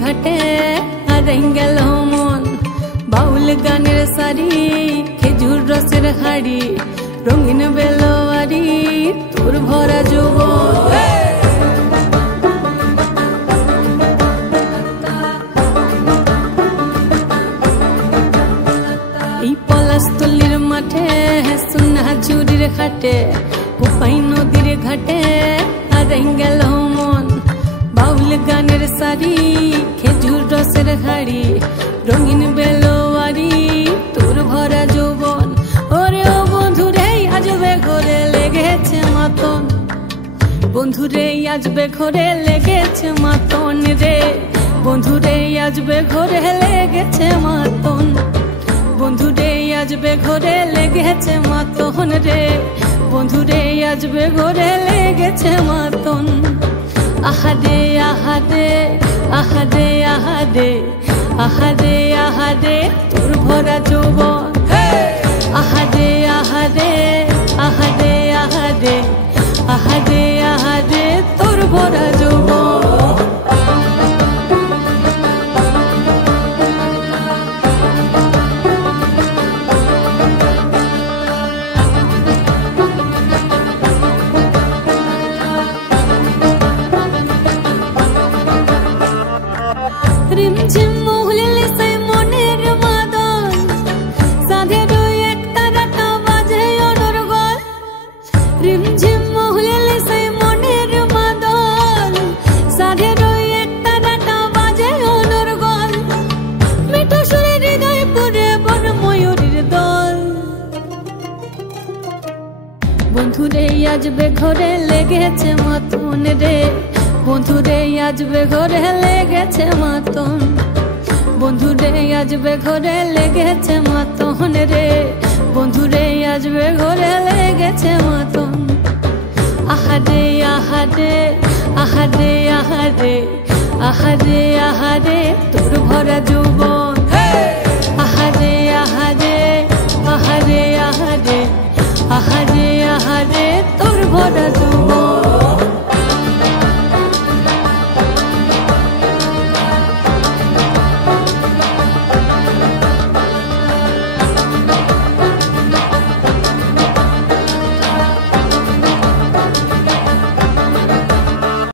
ঘাটে হারাই গেল মন বাউল গানের সারি খেজুর রসের হাড়ি রঙিন বেলোয়ারি তোর ভরা যৌবন এই পলাশতলির মাঠে সোনা চুরির ঘাটে কোপাই নদীর ঘাটে হারাই গেল মন বাউল গানের সারি খেজুর রসের হাড়ি রঙিন বেলোয়ারি তোর ভরা যৌবন ওরে ও বন্ধুরে আজবে ঘরে লেগেছে মাতন বন্ধুরে আজবে ঘরে লেগেছে মাতন রে বন্ধুরে আজবে ঘরে লেগেছে মাতন বন্ধুরে আজবে ঘরে লেগেছে মাতন রে বন্ধুরে আজবে ঘরে লেগেছে মাতন আহারে আহারে আহারে আহারে আহারে আহারে তোর ভরা যৌবন আহারে আহারে আহারে আহারে আহারে আহারে তোর ভরা যৌবন রিমঝিম মহুলে সে মনের মাদন সাধের এক তারাটা বাজে অনর্গল রিমঝিম মহুলে সে মনের মাদন সাধের এক তারাটা বাজে অনর্গল মিঠো সুরে হৃদয় পুরে বন ময়ূরীর দল বন্ধুরে আজবে ঘরে লেগেছে মাতন রে বন্ধুরে আজবে ঘরে লেগেছে মাতন বন্ধুরে আজবে ঘরে লেগেছে মাতন রে বন্ধুরে আজবে ঘরে লেগেছে মাতন আহারে আহারে আহারে আহারে আহারে আহারে তোর ভরা যৌবন